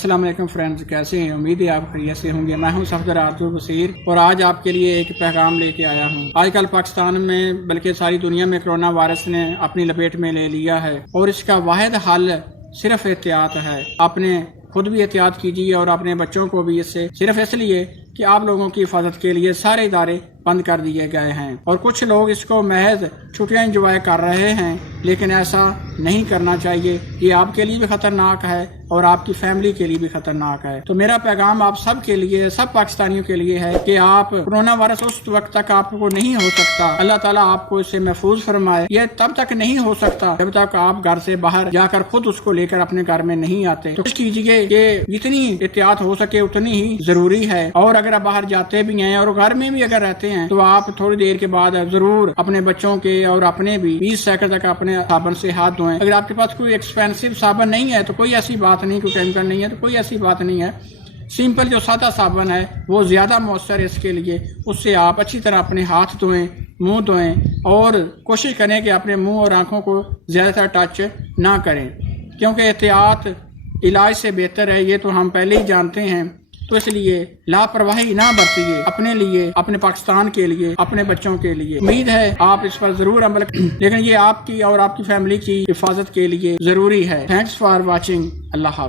السلام علیکم فرینڈز، کیسے ہیں؟ امید ہے آپ خیریت سے ہوں گے۔ میں ہوں صفدر عبد البصیر اور آج آپ کے لیے ایک پیغام لے کے آیا ہوں۔ آج کل پاکستان میں بلکہ ساری دنیا میں کرونا وائرس نے اپنی لپیٹ میں لے لیا ہے اور اس کا واحد حل صرف احتیاط ہے۔ اپنے خود بھی احتیاط کیجیے اور اپنے بچوں کو بھی، اس سے صرف اس لیے کہ آپ لوگوں کی حفاظت کے لیے سارے ادارے بند کر دیے گئے ہیں اور کچھ لوگ اس کو محض چھٹیاں انجوائے کر رہے ہیں، لیکن ایسا نہیں کرنا چاہیے۔ یہ آپ کے لیے بھی خطرناک ہے اور آپ کی فیملی کے لیے بھی خطرناک ہے۔ تو میرا پیغام آپ سب کے لیے، سب پاکستانیوں کے لیے ہے کہ آپ کرونا وائرس اس وقت تک آپ کو نہیں ہو سکتا، اللہ تعالیٰ آپ کو اس سے محفوظ فرمائے، یہ تب تک نہیں ہو سکتا جب تک آپ گھر سے باہر جا کر خود اس کو لے کر اپنے گھر میں نہیں آتے۔ تو کوشش کیجیے کہ جتنی احتیاط ہو سکے اتنی ہی ضروری ہے، اور اگر آپ باہر جاتے بھی ہیں اور گھر میں بھی اگر رہتے ہیں تو آپ تھوڑی دیر کے بعد ضرور اپنے بچوں کے اور اپنے بھی 20 سیکنڈ تک اپنے صابن سے ہاتھ دھوئیں۔ اگر آپ کے پاس کوئی ایکسپینسو صابن نہیں ہے تو کوئی ایسی بات نہیں، کوئی کیمیکل نہیں ہے تو کوئی ایسی بات نہیں ہے، سمپل جو سادہ صابن ہے وہ زیادہ مؤثر ہے اس کے لیے۔ اس سے آپ اچھی طرح اپنے ہاتھ دھوئیں، منہ دھوئیں اور کوشش کریں کہ اپنے منہ اور آنکھوں کو زیادہ تر ٹچ نہ کریں، کیونکہ احتیاط علاج سے بہتر ہے، یہ تو ہم پہلے ہی جانتے ہیں۔ تو اس لیے لاپرواہی نہ برتیے، اپنے لیے، اپنے پاکستان کے لیے، اپنے بچوں کے لیے۔ امید ہے آپ اس پر ضرور عمل کریں، لیکن یہ آپ کی اور آپ کی فیملی کی حفاظت کے لیے ضروری ہے۔ Thanks for watching. اللہ حافظ۔